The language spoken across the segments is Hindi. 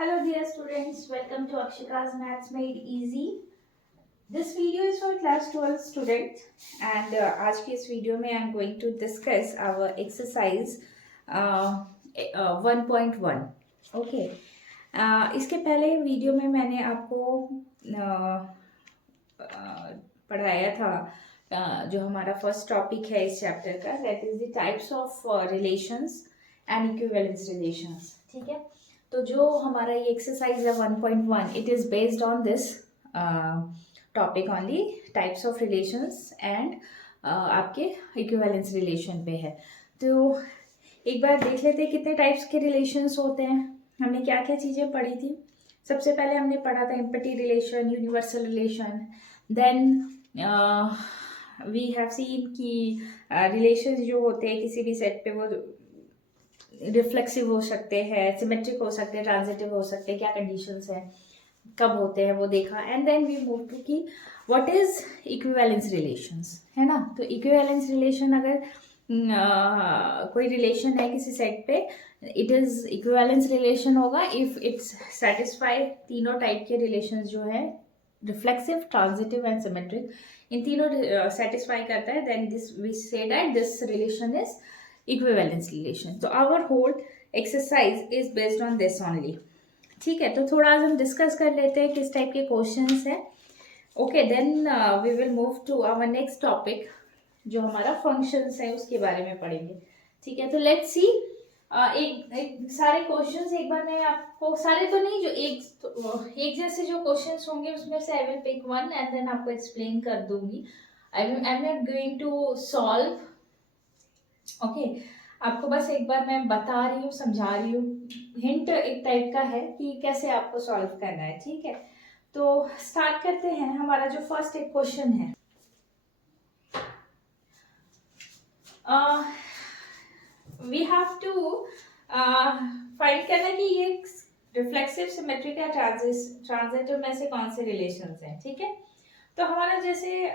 Hello dear students, welcome to Akshika's Maths Made Easy. This video is for class 12 students and आज की इस वीडियो में I am going to discuss our exercise 1.1. Okay. इसके पहले वीडियो में मैंने आपको पढ़ाया था जो हमारा फर्स्ट टॉपिक है इस चैप्टर का, that is the types of relations and equivalence relations. ठीक है, तो जो हमारा ये एक्सरसाइज है 1.1 it is based on this topic only, types of relations and आपके इक्विवेलेंस रिलेशन पे है. तो एक बार देख लेते हैं कितने टाइप्स के रिलेशंस होते हैं. हमने क्या क्या चीज़ें पढ़ी थी. सबसे पहले हमने पढ़ा था empty relation, universal relation. Then we have seen कि रिलेशंस जो होते हैं किसी भी सेट पे वो रिफ्लेक्सिव हो सकते हैं, सिमेट्रिक हो सकते हैं, ट्रांजिटिव हो सकते हैं, क्या कंडीशंस हैं, कब होते हैं वो देखा. And then we move to कि व्हाट इज इक्विवेलेंस रिलेशंस, है ना. तो इक्विवेलेंस रिलेशन अगर कोई रिलेशन है किसी सेट पे, इट इज इक्विवेलेंस रिलेशन होगा इफ इट्स सेटिस्फाई तीनों टाइप के रिलेशंस जो है, रिफ्लेक्सिव, ट्रांजिटिव एंड सिमेट्रिक, इन तीनों सेटिस्फाई करता है, then this we say that this relation is equivalence relation. तो our whole exercise is based on this only. ठीक है, तो थोड़ा आज हम डिस्कस कर लेते हैं किस टाइप के क्वेश्चंस हैं. Okay, then we will move to our next topic जो हमारा फंक्शंस है उसके बारे में पढ़ेंगे. ठीक है, तो लेट्स सी. एक सारे क्वेश्चंस एक बार मैं आपको, सारे तो नहीं, जो एक जैसे जो क्वेश्चंस होंगे उसमें से I will pick one and then आपको एक्सप्लेन कर दूंगी. I am not going to solve. Okay, आपको बस एक बार मैं बता रही हूँ, समझा रही हूँ. हिंट एक टाइप का है कि कैसे आपको सॉल्व करना है. ठीक है, तो स्टार्ट करते हैं. हमारा जो फर्स्ट एक क्वेश्चन है, वी हैव टू फाइंड करना कि ये रिफ्लेक्सिव, सिमेट्रिक या ट्रांजिटिव में से कौन से रिलेशंस हैं. ठीक है, तो हमारा जैसे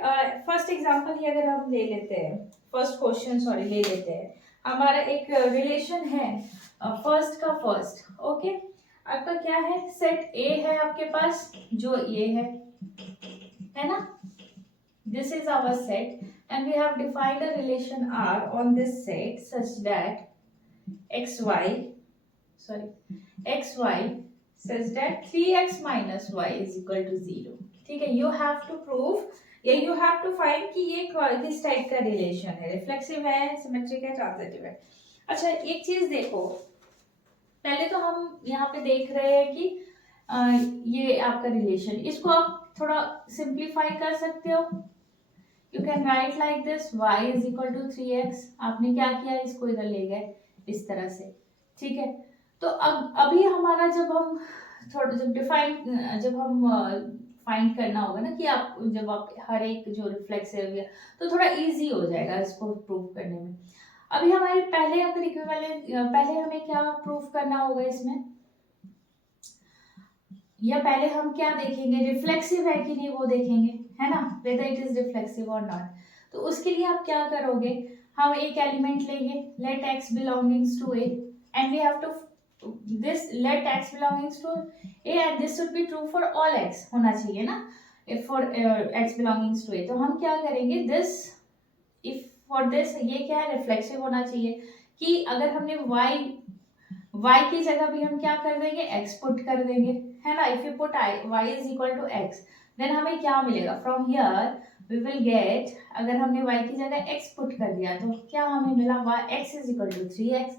फर्स्ट एग्जांपल ही अगर हम ले लेते हैं, फर्स्ट क्वेश्चन सॉरी ले लेते हैं. हमारा एक रिलेशन है फर्स्ट का फर्स्ट. ओके, आपका क्या है, सेट ए है आपके पास जो ये है ना. This is our set and we have defined a relation R on this set such that xy such that 3x minus y is equal to 0. ठीक है, यू हैव टू प्रूव या यू हैव टू फाइंड कि ये किस टाइप का रिलेशन है, रिफ्लेक्सिव है, सिमेट्रिक है, ट्रांजिटिव है. अच्छा, एक चीज देखो, पहले तो हम यहाँ पे देख रहे हैं कि ये आपका रिलेशन, इसको आप थोड़ा सिंप्लीफाई कर सकते हो. You can write like this, y is equal to 3x. आपने क्या किया, इसको इधर ले गए इस तरह से. ठीक है, तो अब अभी हमारा जब हम फाइंड करना होगा ना कि आप जब आप हर एक जो रिफ्लेक्सिव या, तो थोड़ा इजी हो जाएगा इसको प्रूव करने में. अभी हमारे पहले अगर इक्विवेलेंट, पहले हमें क्या प्रूव करना होगा इसमें, या पहले हम क्या देखेंगे, रिफ्लेक्सिव है कि नहीं वो देखेंगे, है ना, वेदर इट इज रिफ्लेक्सिव और नॉट. तो उसके लिए आप क्या करोगे, हम एक एलिमेंट लेंगे, let x belongings to A and we have to this let x belongings to a and this should be true for all x होना चाहिए ना, if for x belongings to a. तो हम क्या करेंगे, this if for this, ये क्या है, रिफ्लेक्सिव होना चाहिए कि अगर हमने y की जगह भी हम क्या कर देंगे, x पुट कर देंगे, है ना. If you put y is equal to x then हमें क्या मिलेगा, from here we will get, अगर हमने y की जगह x पुट कर दिया तो क्या हमें मिला, x is equal to 3x.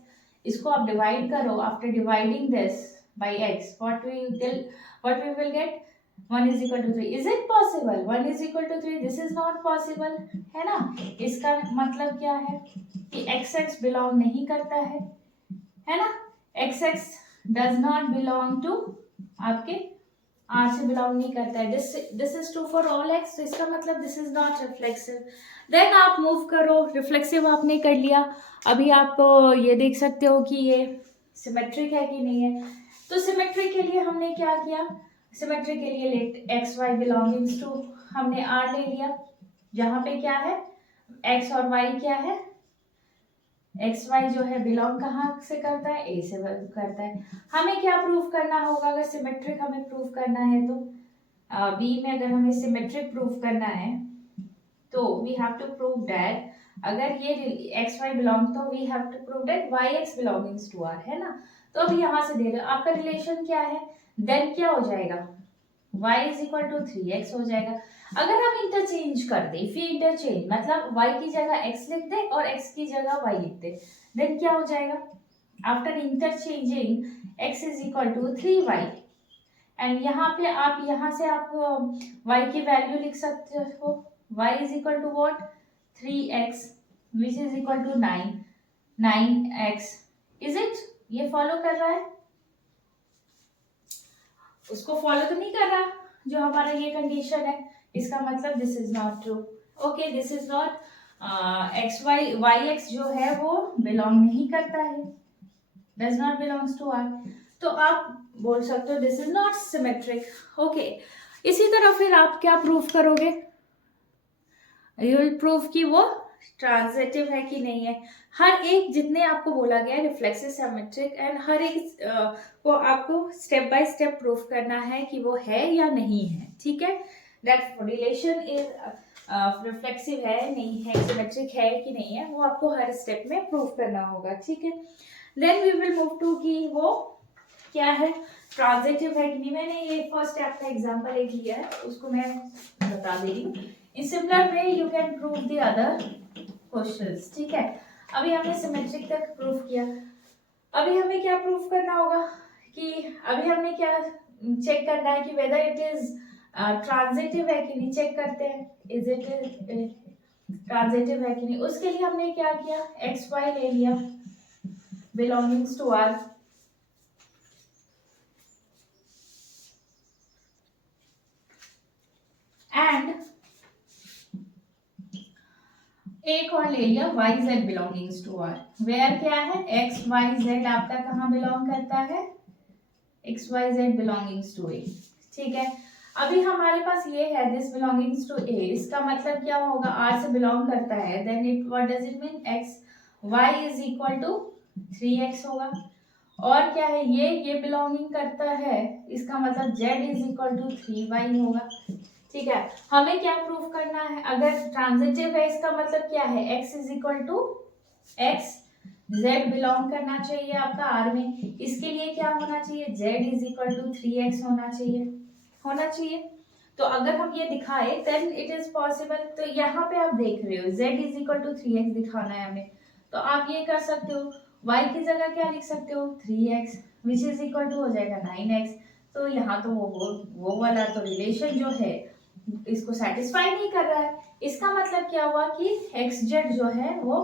इसको आप डिवाइड करो, after dividing this by x what we will get, 1 is equal to 3. is it possible 1 is equal to 3? this is not possible, है ना. इसका मतलब क्या है कि xx बिलोंग नहीं करता है ना. xx does not belong to आपके R से बिलोंग नहीं करता है. This is true for all x, तो इसका मतलब this is not reflexive. Then आप मूव करो, रिफ्लेक्सिव आपने कर लिया. अभी आप ये देख सकते हो कि ये सिमेट्रिक है कि नहीं है. तो सिमेट्रिक के लिए हमने क्या किया, सिमेट्रिक के लिए let x y belongings to, हमने R ले लिया जहाँ पे क्या है, x और y क्या है, एक्स वाई जो है बिलोंग कहाँ से करता है, ए से करता है। हमें क्या प्रूव करना होगा, अगर सिमेट्रिक हमें प्रूव करना है तो बी में अगर हमें सिमेट्रिक प्रूव करना है तो we have to prove that अगर ये एक्स वाई बिलोंग, तो we have to prove that y x belongings to R, है ना। तो अभी यहाँ से दे रहे हो आपका रिलेशन क्या है, देन क्या हो जाएगा, y is equal to 3x हो जाएगा। अगर हम इंटरचेंज कर दे, फिर इंटरचेंज मतलब y की जगह x लिख दे और x की जगह y लिख दे, देन क्या हो जाएगा, after interchanging x is equal to 3y, and यहाँ पे आप यहाँ से आप y की वैल्यू लिख सकते हो, y is equal to what 3x which is equal to 9x। Is it, ये फॉलो कर रहा है, उसको फॉलो तो नहीं कर रहा जो हमारा ये कंडीशन है, इसका मतलब this is not true. Okay, this is not x y, y x जो है वो बिलोंग नहीं करता है, does not belongs to R. तो आप बोल सकते हो this is not symmetric. Okay, इसी तरह फिर आप क्या प्रूफ करोगे, यू विल प्रूव कि वो ट्रांजिटिव है कि नहीं है। हर एक जितने आपको बोला गया है रिफ्लेक्सिव, सिमेट्रिक एंड हर एक को आपको स्टेप बाय स्टेप प्रूफ करना है कि वो है या नहीं है, ठीक है। दैट रिलेशन इज रिफ्लेक्सिव है नहीं है, सिमेट्रिक है कि नहीं है, वो आपको हर स्टेप में प्रूफ करना होगा, ठीक है। Then we will move to कि वो क्या है, ट्रांजिटिव है कि नहीं। मैंने ये फर्स्ट स्टेप का एग्जांपल एक लिया है, उसको मैं बता दे रही हूँ। In similar way you can prove the other questions, ठीक है। अभी हमने सिमेट्रिक तक प्रूफ किया, अभी हमें क्या प्रूफ करना होगा कि अभी हमने क्या चेक करना है कि वेदर इट इज ट्रांजिटिव है कि नहीं, चेक करते हैं इज इट ट्रांजिटिव है कि नहीं। उसके लिए हमने क्या किया, एक्स वाई ले लिया बिलोंगिंग्स टू आर, एंड एक और ले लिया y Z belongings to R, where क्या है एक्स वाई जेड आपका कहाँ बिलोंग करता है, X Y Z belongings to A, ठीक है। अभी हमारे पास ये है दिस बिलोंगिंग्स टू ए, इसका मतलब क्या होगा, आर से बिलोंग करता है, then it what does it mean, x y is equal to 3x होगा। और क्या है, ये बिलोंगिंग करता है, इसका मतलब z is equal to 3y होगा, ठीक है। हमें क्या प्रूफ करना है, अगर ट्रांजिटिव है इसका मतलब क्या है, x is equal to x, z belong करना चाहिए आपका r में, इसके लिए क्या होना चाहिए, z is equal to 3x होना चाहिए। तो अगर हम ये दिखाए देन इट इज पॉसिबल। तो यहाँ पे आप देख रहे हो z is equal to 3x दिखाना है हमें, तो आप ये कर सकते हो, y की जगह क्या लिख सकते हो 3x which is equal to हो जाएगा 9x। तो यहाँ तो वो वाला तो रिलेशन जो है इसको सेटिस्फाई नहीं कर रहा है, इसका मतलब क्या हुआ कि एक्स जेड जो है वो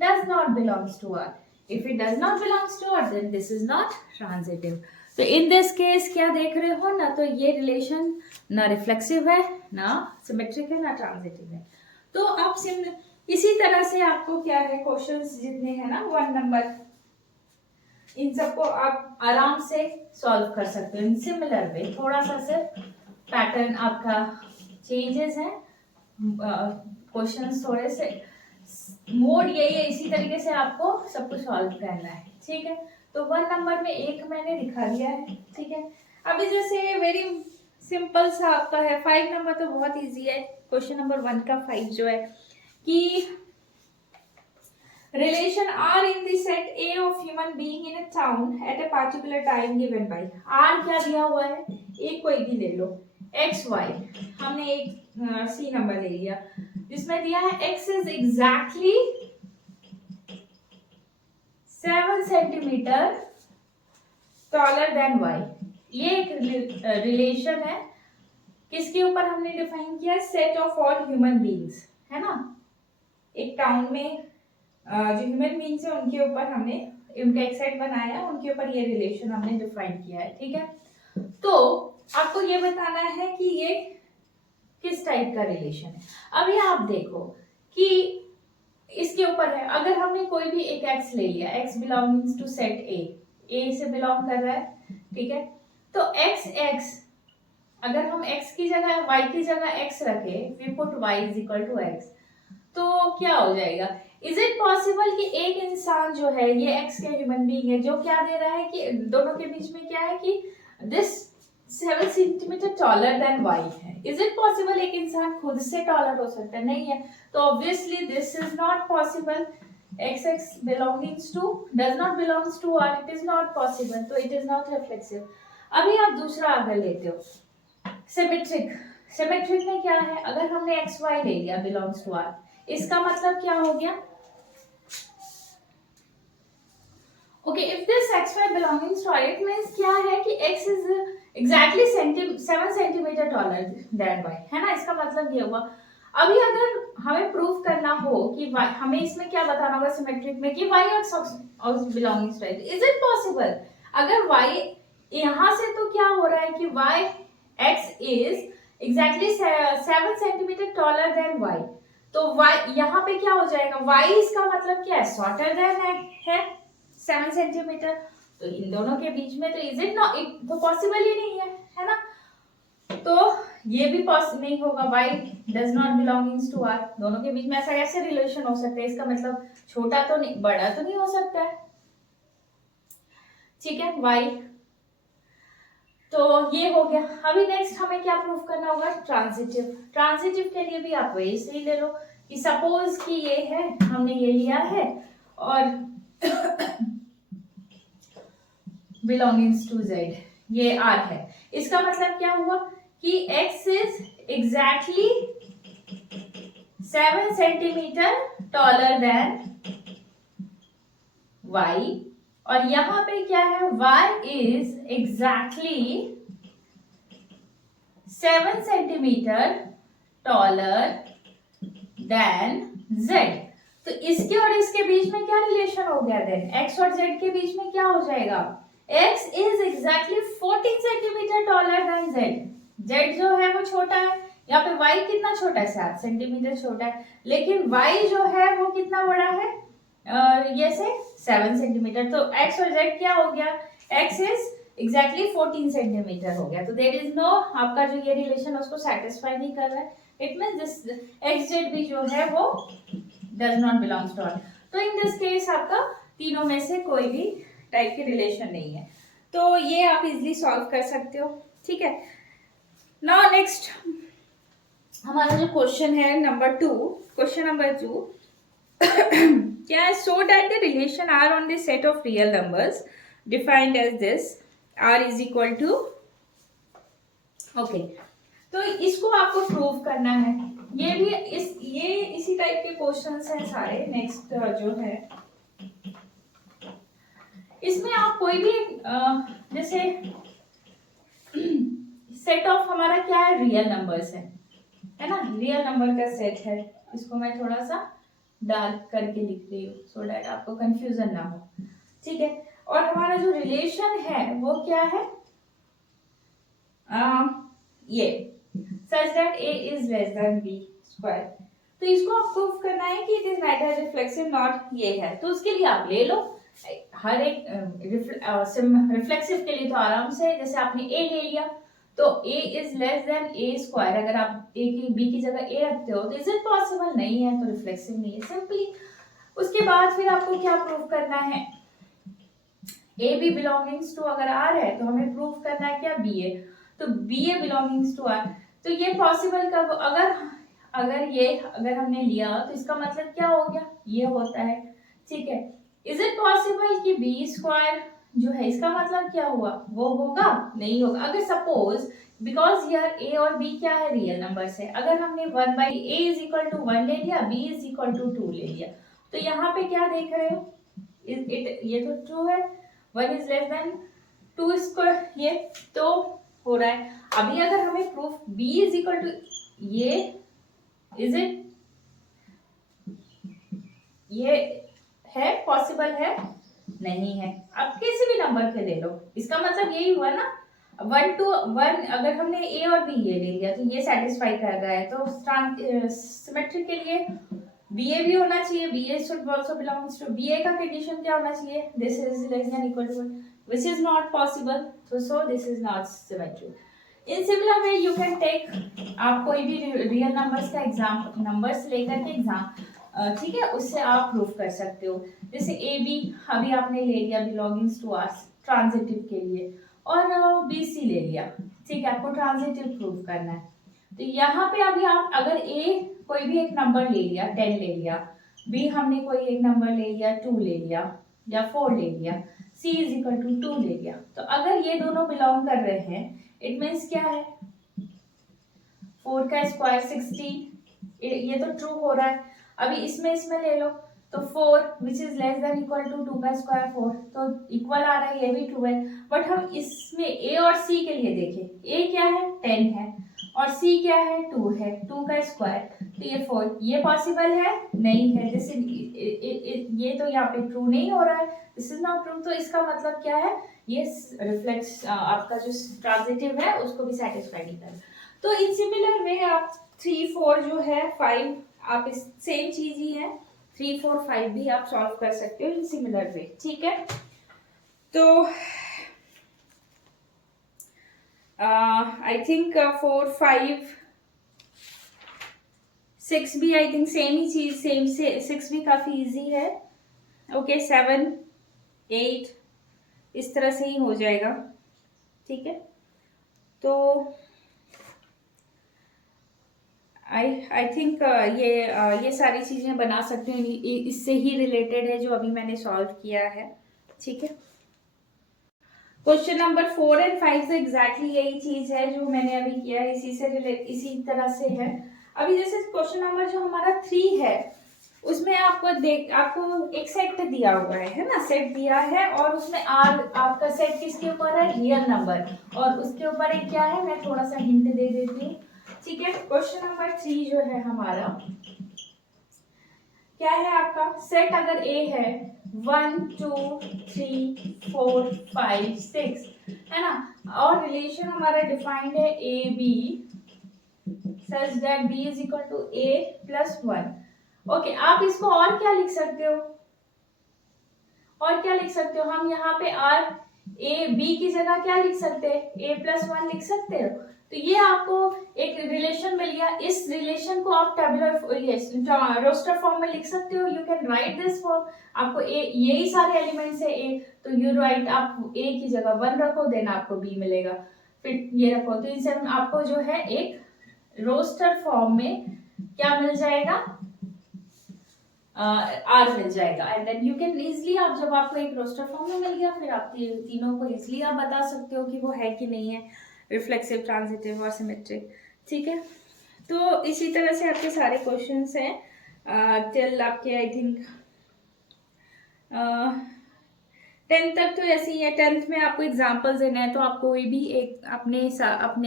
does not belongs to R. If it does not belongs to R then this is not transitive. तो इन दिस केस क्या देख रहे हो ना, तो ये रिलेशन ना रिफ्लेक्सिव है, ना सिमेट्रिक है, ना ट्रांजिटिव है। तो आप इसी तरह से आपको क्या है क्वेश्चंस जितने हैं ना 1 नंबर, इन सबको आप आराम से सॉल्व कर सकते हो इन सिमिलर वे। थोड़ा सा सिर्फ पैटर्न आपका चेंजेस है, क्वेश्चंस थोड़े से, मोड यही है, इसी तरीके से आपको सब कुछ सॉल्व करना है, ठीक है। तो 1 नंबर में एक मैंने दिखा दिया है, ठीक है। अभी जैसे वेरी सिंपल सा आपका है 5 नंबर, तो बहुत इजी है। क्वेश्चन नंबर 1 का 5 जो है कि relation R in the set A of human being in a town at a particular time given by R क्या दिया हुआ है, एक कोई भी ले लो, x y, हमने एक सी नंबर ले लिया जिसमें दिया है x is exactly 7 centimetre taller than y। ये एक रिलेशन है, किसके ऊपर हमने डिफाइन किया, set of all human beings, है ना। एक टाउन में जो ह्यूमन बीइंग्स है उनके ऊपर हमने उनका एक सेट बनाया, उनके ऊपर ये रिलेशन हमने डिफाइन किया है, ठीक है। तो आपको ये बताना है कि ये किस टाइप का रिलेशन है। अभी आप देखो कि इसके ऊपर है, अगर हमने कोई भी एक x ले लिया, x belongings to set A से बिलोंग कर रहा है, ठीक है। तो x अगर हम x की जगह y की जगह x रखे, we put y is equal to x, तो क्या हो जाएगा, इज इट पॉसिबल कि एक इंसान जो है, ये एक्स के ह्यूमन बीइंग है, जो क्या दे रहा है कि दोनों के बीच में क्या है कि this 7 centimetre taller than y है। इज इट पॉसिबल एक इंसान खुद से टॉलर हो सकता है? नहीं है। तो obviously this is not possible. xx belongs to does not belongs to r, it is not possible, तो it is not reflexive। अभी आप दूसरा आगे लेते हो, सिमेट्रिक। सिमेट्रिक में क्या है, अगर हमने xy ले लिया बिलोंग्स टू r, इसका मतलब क्या हो गया, okay, if this xy belongs to r, it means क्या है कि x is exactly 7 centimetre taller then y, है ना, इसका मतलब ये हुआ। अभी अगर हमें प्रूफ करना हो कि y, हमें इसमें क्या बताना होगा सिमेट्रिक में कि y और belongings to, is it possible, अगर y यहाँ से तो क्या हो रहा है कि y x is exactly 7 centimetre taller then y, तो y यहाँ पे क्या हो जाएगा, y इसका मतलब क्या है, शॉर्टर देन है 7 सेंटीमीटर, तो इन दोनों के बीच में तो इज इट नॉट, तो पॉसिबल ही नहीं है ना, तो ये भी पॉसिबल नहीं होगा, y does not belongings to r, दोनों के बीच में ऐसा कैसे रिलेशन हो सकता है, इसका मतलब छोटा तो नहीं, बड़ा तो नहीं हो सकता है, ठीक है, y, तो ये हो गया। अभी नेक्स्ट हमें क्या प्रूफ करना होगा, ट्रांजिटिव। ट्रांजिटिव के लिए भी आप वही से ही ले लो कि सपोज कि ये है, हमने ये लिया है और बिलोंगिंग्स टू z, ये r है, इसका मतलब क्या हुआ कि x is exactly 7 centimetre taller then y, और यहां पे क्या है, y is exactly 7 centimetre taller then z, तो इसके और इसके बीच में क्या रिलेशन हो गया, देन x और z के बीच में क्या हो जाएगा, x is exactly 14 centimetre taller then z, z जो है वो छोटा है, यहाँ पे y कितना छोटा है, 7 सेंटीमीटर छोटा है, लेकिन y जो है वो कितना बड़ा है, ये से 7 सेंटीमीटर, तो x और z क्या हो गया, x इज एग्जैक्टली 14 सेंटीमीटर हो गया, तो देयर इज नो, आपका जो ये रिलेशन उसको सेटिस्फाई नहीं कर रहा है, it means this x z भी जो है वो does not belongs to r, तो इन दिस केस आपका तीनों में से कोई भी टाइप की रिलेशन नहीं है, तो ये आप इजिली सॉल्व कर सकते हो, ठीक है। नाउ नेक्स्ट हमारा जो क्वेश्चन है नंबर 2, क्वेश्चन नंबर 2 क्या है, so that the relation R on the set of real numbers defined as this, R is equal to, okay, तो इसको आपको प्रूव करना है, ये भी ये इसी टाइप के क्वेश्चंस हैं सारे। नेक्स्ट जो है इसमें आप कोई भी जैसे सेट ऑफ हमारा क्या है, रियल नंबर्स है ना, रियल नंबर का सेट है, इसको मैं थोड़ा सा डार्क करके लिख रही हूँ सो दैट आपको कंफ्यूजन ना हो, ठीक है, और हमारा जो रिलेशन है वो क्या है, ये such that a is less then b square, तो इसको आप प्रूव करना है कि it is nether reflexive not, ये है, तो उसके लिए आप ले लो हर एक रिफ्लेक्सिव के लिए तो आराम से, जैसे आपने a ले लिया तो a is less then a square, अगर आप a की b की जगह a रखते हो तो इज इट पॉसिबल, नहीं है तो रिफ्लेक्सिव नहीं है, सिंपली। उसके बाद फिर आपको क्या प्रूव करना है, a b बिलोंगिंग्स टू अगर r है तो हमें प्रूव करना है क्या, b a, तो b a belongings to r, तो ये पॉसिबल कब, अगर हमने लिया तो इसका मतलब क्या हो गया, ये होता है, ठीक है। इज इट पॉसिबल कि b स्क्वायर जो है इसका मतलब क्या हुआ, वो होगा, नहीं होगा, अगर सपोज बिकॉज यार a और b क्या है, रियल नंबर्स है, अगर हमने 1/a इज इक्वल टू 1 ले लिया, b इज इक्वल टू 2 ले लिया, तो यहाँ पे क्या देख रहे हो, ये तो ट्रू है, 1 इज लेस देन 2 स्क्वायर, ये तो हो रहा है। अभी अगर हमें proof b is equal to ये, इज इट, ये है पॉसिबल है, नहीं है, अब किसी भी नंबर के ले लो, इसका मतलब यही हुआ ना, 1 to 1 अगर हमने a और b ये ले लिया तो ये सेटिस्फाई कर रहा है, तो सिमेट्रिक के लिए ba भी होना चाहिए, ba should also belongs to, ba का कंडीशन क्या होना चाहिए, this is less than equal to 1, which is not possible, so this is not symmetric. In similar way you can take, आप कोई भी रियल नंबर्स का एग्जाम, नंबर्स लेकर के एग्जाम ठीक है, उससे आप प्रूव कर सकते हो। जैसे ए बी अभी आपने ले लिया बिलोंगिंग्स टू आर ट्रांजिटिव के लिए, और बी सी ले लिया, ठीक है, आपको ट्रांजिटिव प्रूव करना है। तो यहाँ पे अभी आप अगर ए कोई भी एक नंबर ले लिया 10 ले लिया, बी हमने कोई एक नंबर ले लिया 2 ले लिया या 4 ले लिया, सी इज इक्वल टू 2 ले लिया, तो अगर ये दोनों बिलोंग कर रहे हैं इट मीन्स क्या है, 4 का स्क्वायर 16, ये तो ट्रू हो रहा है। अभी इसमें ले लो तो 4 which is less than equal to 2 का स्क्वायर 4, तो इक्वल आ रहा है, ये भी ट्रू है। बट हम इसमें ए और सी के लिए देखें, ए क्या है 10 है और सी क्या है 2 है, 2 का स्क्वायर, तो ये 4, ये पॉसिबल है नहीं है, जैसे ये तो यहाँ पे ट्रू नहीं हो रहा है, दिस इज नॉट ट्रू, तो इसका मतलब क्या है, ये रिफ्लेक्स आपका जो ट्रांजिटिव है उसको भी सेटिस्फाई नहीं कर। तो इन सिमिलर वे आप 3 4 जो है 5 आप इस सेम चीज ही है, 3 4 5 भी आप सॉल्व कर सकते हो इन सिमिलर वे, ठीक है। तो आई थिंक 4 5 6 भी आई थिंक सेम ही चीज, सेम से 6 भी काफी इजी है। ओके 7 8 इस तरह से ही हो जाएगा, ठीक है। तो आई थिंक ये सारी चीजें बना सकते हैं, इससे ही रिलेटेड है जो अभी मैंने सॉल्व किया है, ठीक है। क्वेश्चन नंबर 4 एंड 5 से एग्जैक्टली यही चीज है जो मैंने अभी किया है, इसी तरह से है। अभी जैसे क्वेश्चन नंबर जो हमारा 3 है उसमें आपको एक सेट दिया हुआ है ना, सेट दिया है और उसमें आर आपका सेट किसके ऊपर है, रियल नंबर, और उसके ऊपर एक क्या है, मैं थोड़ा सा हिंट दे देती हूँ, ठीक है। क्वेश्चन नंबर 3 जो है हमारा क्या है, आपका सेट अगर ए है 1 2 3 4 5 6 है ना, और रिलेशन हमारा डिफाइंड है a b such that b is equal to a plus 1। Okay, आप इसको और क्या लिख सकते हो, और क्या लिख सकते हो, हम यहाँ पे आर ए बी की जगह क्या लिख सकते हैं, ए प्लस 1 लिख सकते हो। तो ये आपको एक रिलेशन मिल गया, इस रिलेशन को आप टेबुलर रोस्टर फॉर्म में लिख सकते हो, you can write this form. आपको ए यही सारे एलिमेंट्स है ए, तो यू राइट, आप ए की जगह 1 रखो, देन आपको बी मिलेगा, फिर ये रखो, तो इनसे आपको जो है एक रोस्टर फॉर्म में क्या मिल जाएगा, आर मिल जाएगा। And then you can easily, आप जब आपको एक रोस्टर फॉर्म में मिल गया फिर आप तीनों को इजिली आप बता सकते हो कि वो है कि नहीं है, रिफ्लेक्सिव, ट्रांजिटिव और सिमेट्रिक, ठीक है। तो इसी तरह से आपके सारे क्वेश्चंस हैं टिल आपके आई थिंक 10th तक तो ऐसे ही है। 10th में आपको एग्जाम्पल्स देना है तो आप कोई भी एक अपने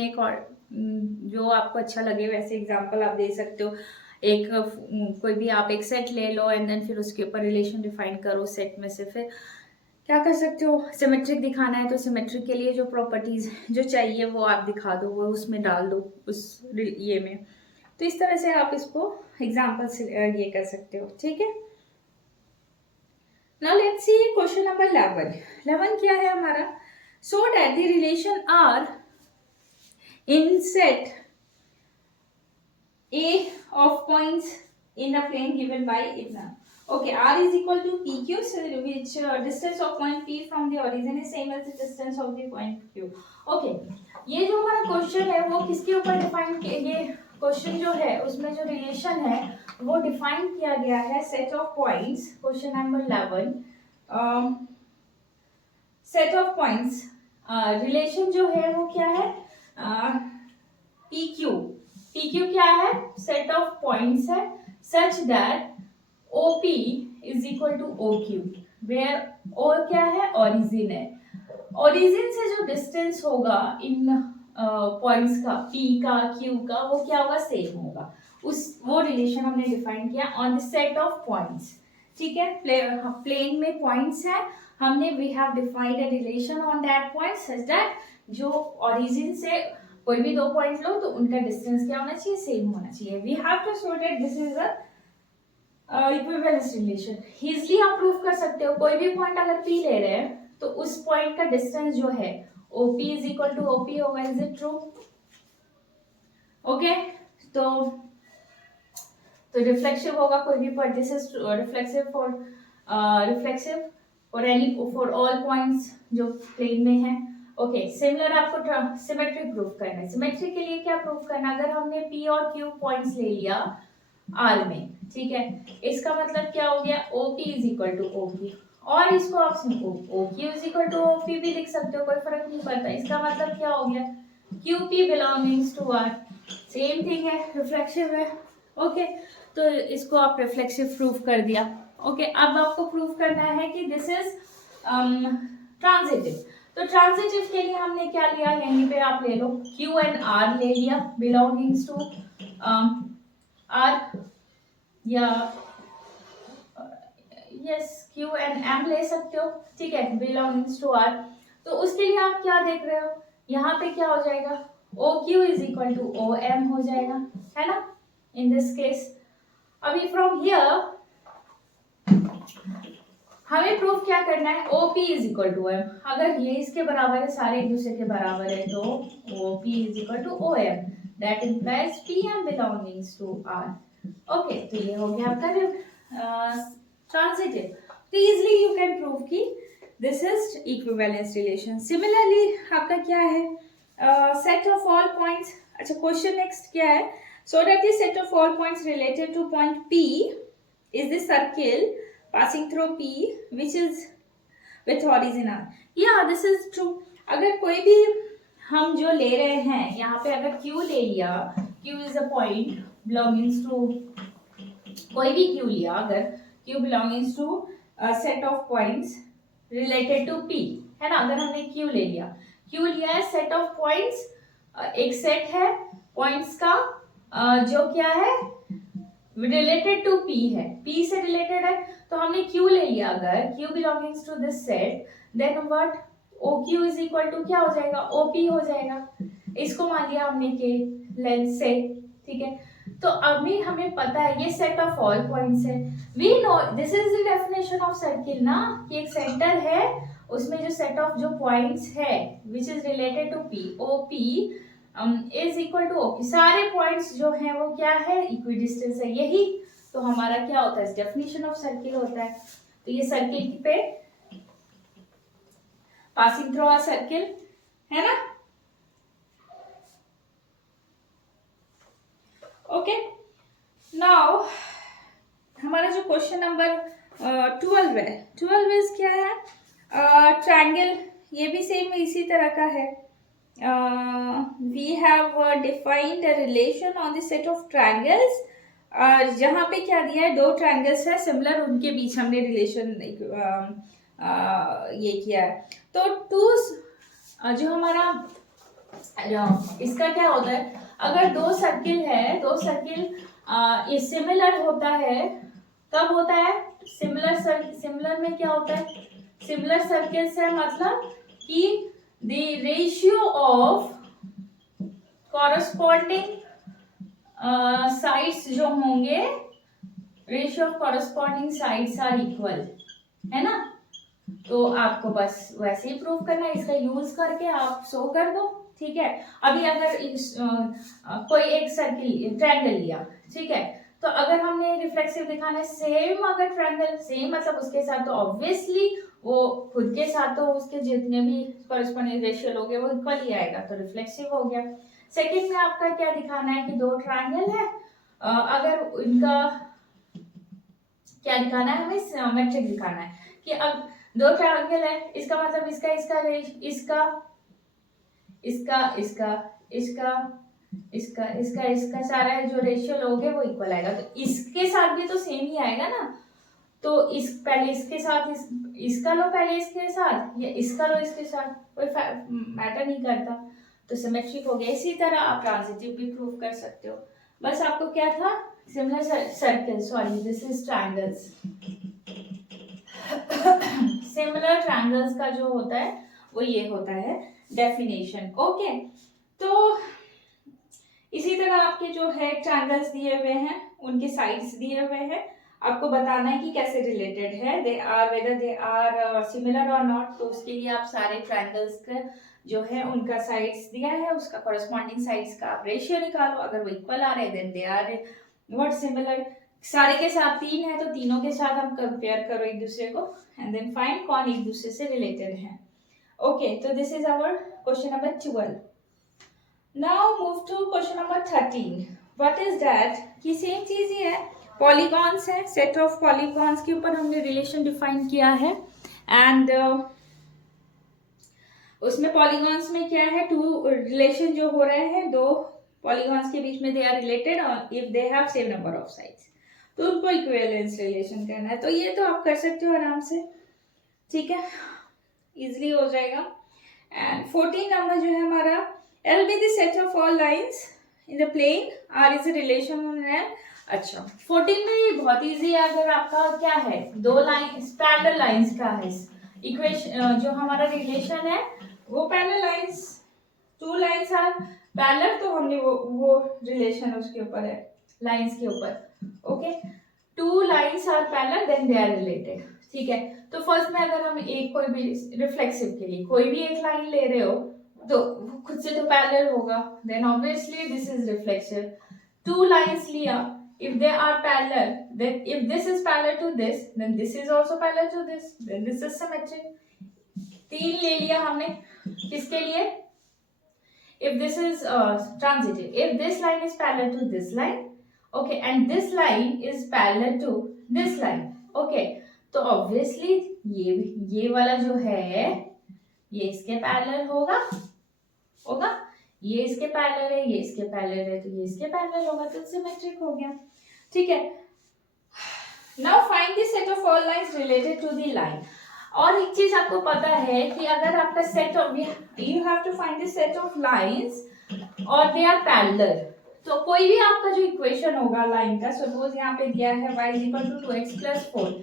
एक और जो आपको अच्छा लगे वैसे एग्जाम्पल आप दे सकते हो। एक कोई भी आप एक सेट ले लो एंड देन फिर उसके ऊपर रिलेशन डिफाइन करो सेट में से, फिर क्या कर सकते हो, सिमेट्रिक दिखाना है तो सिमेट्रिक के लिए जो प्रॉपर्टीज जो चाहिए वो आप दिखा दो, वो उसमें डाल दो उस ये में। तो इस तरह से आप इसको एग्जाम्पल से ये कर सकते हो, ठीक है। Now let's see question number 11 क्या है हमारा, so that the relation R in set A of points in a plane given by itna. Okay, R is equal to PQ, so which distance of point P from the origin is same as the distance of the point Q. Okay, ये जो हमारा क्वेश्चन है वो किसके ऊपर डिफाइन किया, ये क्वेश्चन जो है उसमें जो रिलेशन है वो डिफाइन किया गया है set of points. Question number 11 set of points, relation जो है वो क्या है, PQ क्या है, सेट ऑफ पॉइंट्स है such that OP is equal to OQ, where O क्या है, ओरिजिन है, ओरिजिन से जो डिस्टेंस होगा इन पॉइंट्स का P का Q का वो क्या होगा, सेम होगा, वो रिलेशन हमने डिफाइन किया on the set of points, ठीक है। प्लेन में पॉइंट्स है, हमने we have defined a relation on that point such that जो ओरिजिन से कोई भी 2 पॉइंट लो तो उनका डिस्टेंस क्या होना चाहिए, सेम होना चाहिए। We have to show that this is a equivalence relation. Easily आप प्रूव कर सकते हो, कोई भी पॉइंट अगर P ले रहे हैं तो उस पॉइंट का डिस्टेंस जो है OP is equal to OP होगा, इज इट ट्रू? ओके, तो तो रिफ्लेक्सिव होगा कोई भी point, this is reflexive for any for all points जो प्लेन में है। ओके, सिमिलर आपको सिमेट्री प्रूफ करना है। सिमेट्री के लिए क्या प्रूफ करना है, अगर हमने पी और क्यू पॉइंट्स ले लिया आर में, ठीक है, इसका मतलब क्या हो गया, OP is equal to OQ, और इसको आप OQ is equal to OP भी लिख सकते हो, कोई फर्क नहीं पड़ता। इसका मतलब क्या हो गया, QP belongings to R, same thing है, रिफ्लेक्सिव है। ओके, तो इसको आप रिफ्लेक्सिव प्रूफ कर दिया। ओके, अब आपको प्रूफ करना है कि दिस इज ट्रांजिटिव। तो ट्रांजिटिव के लिए हमने क्या लिया, यहीं पे आप ले लो, Q एंड R ले लिया बिलोंगिंग्स टू R, या यस Q एंड M ले सकते हो, ठीक है, बिलोंगिंग्स टू R। तो उसके लिए आप क्या देख रहे हो, यहाँ पे क्या हो जाएगा, OQ is equal to OM हो जाएगा, है ना, इन दिस केस। अभी फ्रॉम हियर हमें प्रूफ क्या करना है, OP is equal to M। अगर ये इसके बराबर है, सारे एक दूसरे के बराबर है, तो OP is equal to OM, that implies PM belongings to R। Okay, तो ये हो गया आपका ट्रांजिटिव। तो इजिली यू कैन प्रूव कि this is equivalence relation. Similarly आपका क्या है, सेट ऑफ ऑल पॉइंट्स। अच्छा, क्वेश्चन नेक्स्ट क्या है, so that the set of all points related to point P is the circle passing through P which is with origin R. Yeah, this is true. अगर कोई भी हम जो ले रहे हैं, यहाँ पे अगर Q ले लिया, Q is a point belongings to, कोई भी Q लिया, अगर Q belongings to a set of points related to P, है ना, अगर हमने Q ले लिया, Q लिया है set of points, एक सेट है पॉइंट्स का जो क्या है, रिलेटेड टू P है, P से रिलेटेड है, तो हमने Q ले लिया, अगर Q belongings to this set, then what, OQ is equal to क्या हो जाएगा, OP हो जाएगा। इसको मान लिया हमने के लेंथ से, ठीक है। तो अभी हमें पता है ये सेट ऑफ ऑल पॉइंट्स है, we know this is the definition of circle ना, कि एक सेंटर है, उसमें जो सेट ऑफ जो पॉइंट्स है which is related to P, OP is equal to OQ, सारे पॉइंट्स जो हैं वो क्या है, इक्विडिस्टेंस है, यही तो हमारा क्या होता है, डेफिनेशन ऑफ सर्किल होता है। तो ये सर्किल पे पासिंग थ्रू अ सर्किल है ना। ओके, नाउ हमारा जो क्वेश्चन नंबर 12 है, 12 इज क्या है, ट्रायंगल, ये भी सेम इसी तरह का है। We have defined a relation on the set of triangles, जहाँ पे क्या दिया है, दो ट्रायंगल्स है सिमिलर, उनके बीच हमने रिलेशन ये किया है। तो टू जो हमारा इसका क्या होता है, अगर दो सर्किल है, दो सर्किल ये सिमिलर होता है, कब होता है, सिमिलर में क्या होता है, सिमिलर सर्किल्स है मतलब कि the ratio of corresponding sides जो होंगे, ratio of corresponding sides are equal, है ना। तो आपको बस वैसे ही प्रूव करना है, इसका यूज करके आप शो कर दो, ठीक है। अभी अगर कोई एक सर्किल ट्रायंगल लिया, ठीक है, तो अगर हमने रिफ्लेक्सिव दिखाना है, सेम अगर ट्रायंगल सेम मतलब उसके साथ, तो ऑब्वियसली वो खुद के साथ तो उसके जितने भी कॉरेस्पॉन्डिंग रेशियो होंगे वो इक्वल ही आएगा, तो रिफ्लेक्सिव हो गया। सेकंड में आपका क्या दिखाना है कि दो ट्रायंगल है, अगर इनका क्या दिखाना है, हमें सिमेट्रिक दिखाना है कि अब दो ट्रायंगल है, इसका मतलब इसका इसका इसका इसका इसका इसका इसका इसका इसका सारा जो रेशियो लोगे वो इक्वल आएगा, तो इसके साथ भी तो सेम ही आएगा ना। तो इस पहले इसके साथ इसका लो पहले इसके साथ, या इसका लो इसके साथ, कोई मैटर नहीं करता, तो सिमेट्रिक हो गया। इसी तरह आप ट्रांजिटिव भी प्रूव कर सकते हो। बस आपको क्या था, similar circle, sorry this is triangles, similar triangles का जो होता है वो ये होता है डेफिनेशन। ओके, तो इसी तरह आपके जो है ट्रायंगल्स दिए हुए हैं, उनके साइड्स दिए हुए हैं, आपको बताना है कि कैसे रिलेटेड है, they are whether they are similar और नॉट। तो उसके लिए आप सारे ट्रायंगल्स का जो है उनका साइड्स दिया है, उसका कॉरेस्पॉन्डिंग साइड्स का आप रेशियो निकालो, अगर वो इक्वल आ रहे then they are what similar, सारे के साथ 3 है तो तीनों के साथ हम कंपेयर करो एक दूसरे को एंड देन फाइंड कौन एक दूसरे से रिलेटेड है। ओके, तो this is our question number 12। Now move to question number 13। What is that कि सेम चीज ही है, पॉलीगॉन्स है, सेट ऑफ पॉलीगॉन्स के ऊपर हमने रिलेशन डिफाइन किया है एंड उसमें पॉलीगॉन्स में क्या है, टू रिलेशन जो हो रहे हैं, दो पॉलीगॉन्स के बीच में दे आर रिलेटेड और if they have same number of sides तो उनको इक्विवेलेंस रिलेशन करना है। तो ये तो आप कर सकते हो आराम से, ठीक है, इजिली हो जाएगा। एंड 14 नंबर जो है हमारा, L be the set of all lines in the plane R is a relation on L. अच्छा, 14 में ये बहुत इजी है। अगर आपका क्या है, दो लाइन पैरेलल लाइंस का है इक्वेशन, जो हमारा रिलेशन है वो parallel lines, two lines are parallel, तो हमने वो रिलेशन उसके ऊपर है, लाइंस के ऊपर। Okay, two lines are parallel then they are related, ठीक है। तो फर्स्ट में अगर हम एक कोई भी रिफ्लेक्सिव के लिए कोई भी एक लाइन ले रहे हो तो खुद से तो पैरेलल होगा, then obviously this is reflexive. Two lines लिया, if they are parallel, then if this is parallel to this, then this is also parallel to this, then this is symmetric। तीन ले लिया हमने किसके लिए, if this is transitive, if this line is parallel to this line, okay, and this line is parallel to this line, okay, तो obviously ये वाला जो है ये इसके पैरेलल होगा, ये इसके पैरेलल है, ये इसके पैरेलल है, तो ये इसके पैरेलल होगा, तो सिमेट्रिक हो गया, ठीक है। Now find the set of all lines related to the line. और एक चीज आपको पता है कि अगर आपका set of, you have to find the set of lines और दे आर पैरेलल, तो कोई भी आपका जो इक्वेशन होगा लाइन का, सपोज यहाँ पे दिया है y इक्वल टू 2x + 4,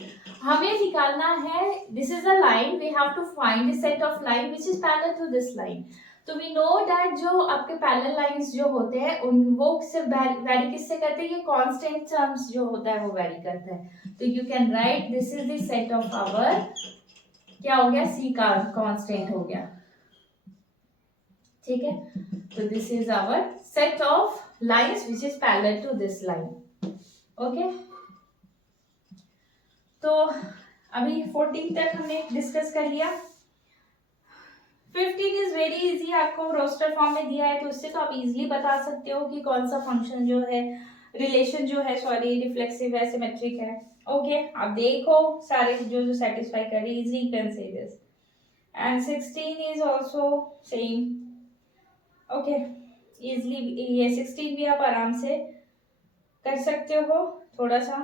हमें निकालना है, this is a line, we have to find the set of line which is parallel to this line. तो वी नो दैट जो आपके पैरेलल लाइंस जो होते हैं उन वो सिर्फ वैरी किससे करते हैं, ये कांस्टेंट टर्म्स जो होता है वो वैरी करता है। तो you can write this is the set of our, क्या हो गया, सी का कांस्टेंट हो गया, ठीक है। तो this is our set of lines which is parallel to this line, okay. तो अभी 14 तक हमने डिस्कस कर लिया। 15 इज वेरी इजी, आपको रोस्टर फॉर्म में दिया है तो उससे तो आप इजीली बता सकते हो कि कौन सा फंक्शन जो है, रिलेशन जो है, सॉरी, रिफ्लेक्सिव है, सिमेट्रिक है, ओके। आप देखो सारे जो सेटिस्फाई कर रही, easily can say this. And 16 is also same, okay, easily ये 16 भी आप आराम से कर सकते हो, थोड़ा सा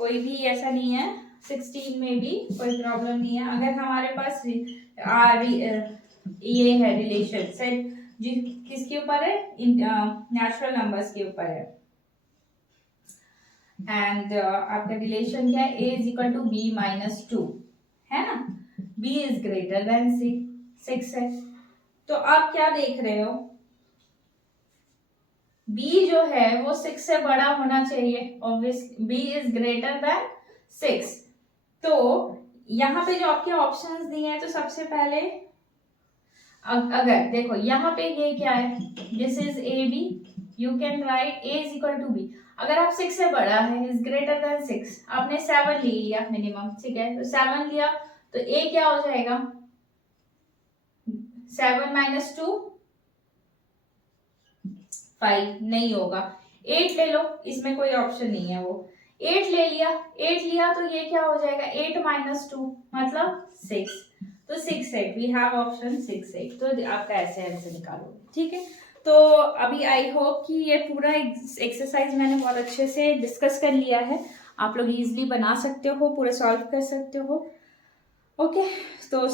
कोई भी ऐसा नहीं है, 16 में भी कोई प्रॉब्लम नहीं है। अगर हमारे पास ये है रिलेशन सेट जी किसके ऊपर है, नेचुरल नंबर्स के ऊपर है, एंड आपका रिलेशन क्या है, a is equal to b - 2 है ना, b इज ग्रेटर देन 6 है। तो आप क्या देख रहे हो, b जो है वो 6 से बड़ा होना चाहिए, obviously b is greater than 6। तो यहाँ पे जो आपके ऑप्शंस दिए हैं, तो सबसे पहले अगर देखो यहाँ पे ये क्या है, this is a b, you can write a is equal to b। अगर आप 6 से बड़ा है, इज ग्रेटर देन 6, आपने 7 ले लिया मिनिमम, ठीक है, तो 7 लिया तो a क्या हो जाएगा, 7 - 2 5 नहीं होगा, 8 ले लो, इसमें कोई ऑप्शन नहीं है, वो 8 ले लिया, 8 लिया तो ये क्या हो जाएगा, 8 - 2 मतलब 6, तो 6 8, वी हैव ऑप्शन 6 8। तो आपका ऐसे निकालोगे, ठीक है। तो अभी आई होप कि ये पूरा एक्सरसाइज मैंने बहुत अच्छे से डिस्कस कर लिया है, आप लोग इजीली बना सकते हो, पूरा सॉल्व कर सकते हो, ओके। तो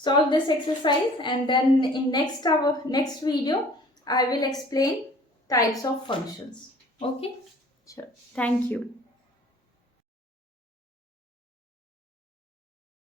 solve this exercise and then in next video I will explain types of functions, okay, sure, thank you।